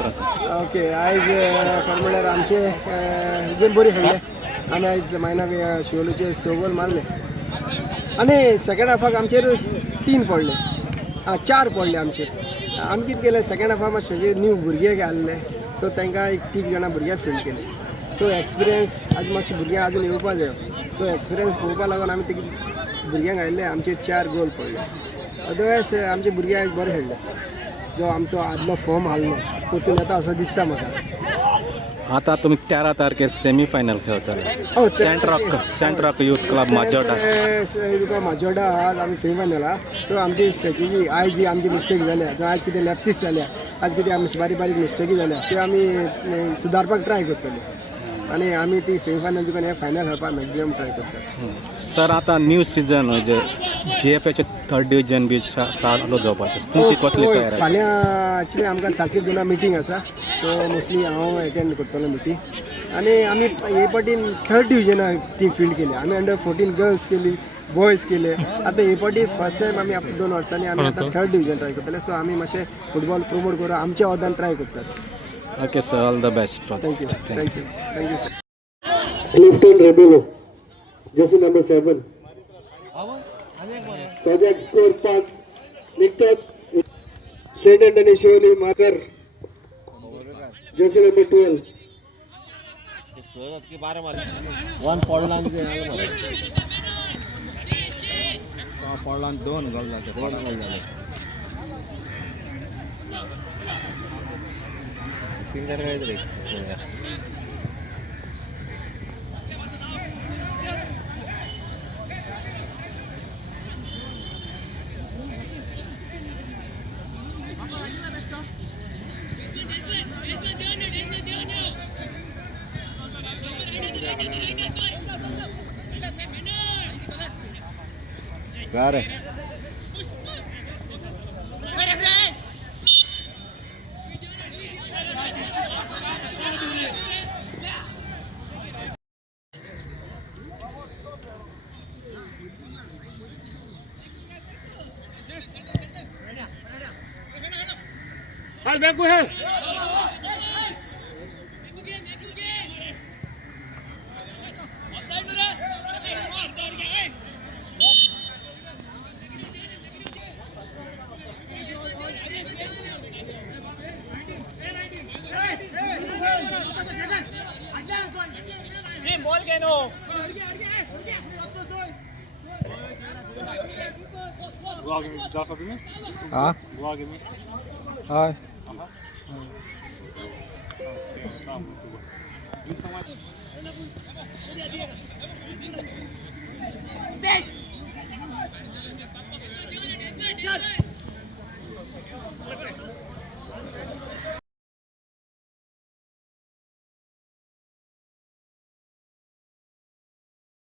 प्रसाद okay आयज म्हणल्यार आमचे गेम बरी खेळले आमी आयज मायनाक शिवोलेचे 6 गोल मारले आनी सेकंड हाफाक आमचेर 3 पडले 4 पडले आमचे आमी कितें केलें सेकंड हाफाक मातशे न्यू भुरगे घाल्ले सो तांकां एक 3 जाणां भुरग्यां फील्ड केले सो एक्सपिरियन्स आज मातशे भुरग्यां अजून येवपा जायो सो एक्सपिरियन्स पळोवपा लागून आमी ते भुरग्यांक घायल्ले आमचे 4 गोल पडले अदरवायज आमचे भुरगे आयज बरे खेळले जो आमचो आदलो फॉर्म हाल्लो परतून येता असो दिसता म्हाका आता तुम्ही 13 तारखेर सेमी फायनल खेळटले सेंट्रॉक यूथ क्लब माजोर्डा आज आमी सेमी फायनल सो आमची स्ट्रेटेजी आयज जी आमची मिस्टेक जाल्या जावं आयज कितें लॅप्सीस जाल्या आज कितें आमची बारीक बारीक मिस्टेकी जाल्या त्यो आमी सुदारपाक ट्राय करतले आनी आमी ती सेमी फायनल जिखून हे फायनल खेळपाक मॅक्झिमम ट्राय करतात सर आता न्यू सीजन म्हणजे GFAचे 3rd डिव्हिजन बी चालू जावपाचें तुमची कसली तयारी फाल्यां एक्चुली आमकां 7 जुना मिटींग आसा सो मोस्टली हांव अटेंड करतलो मिटींग आनी आमी हे फावटीन 3rd डिव्हिजना टीम फील्ड केली आमी अंडर 14 गर्ल्स केली बॉयज केले आतां हे फावटी फर्स्ट टायम आमी 2 वर्सांनी आमी आतां 3rd डिव्हिजन ट्राय करतले सो आमी मातशें फुटबॉल प्रमोट करून आमच्या वदान ट्राय करतात okay sir all the best thank you thank you thank you sir Clifton Rebelo, jersey number 7. Sajak score 5. Niktas Saint Anthony Shirley marker. Jersey number 12. One Portland Portland 2 goal झाले. Finger काय रे Got it. back go ahead. Jim, ball again, oh. हाँ हाँ Yes.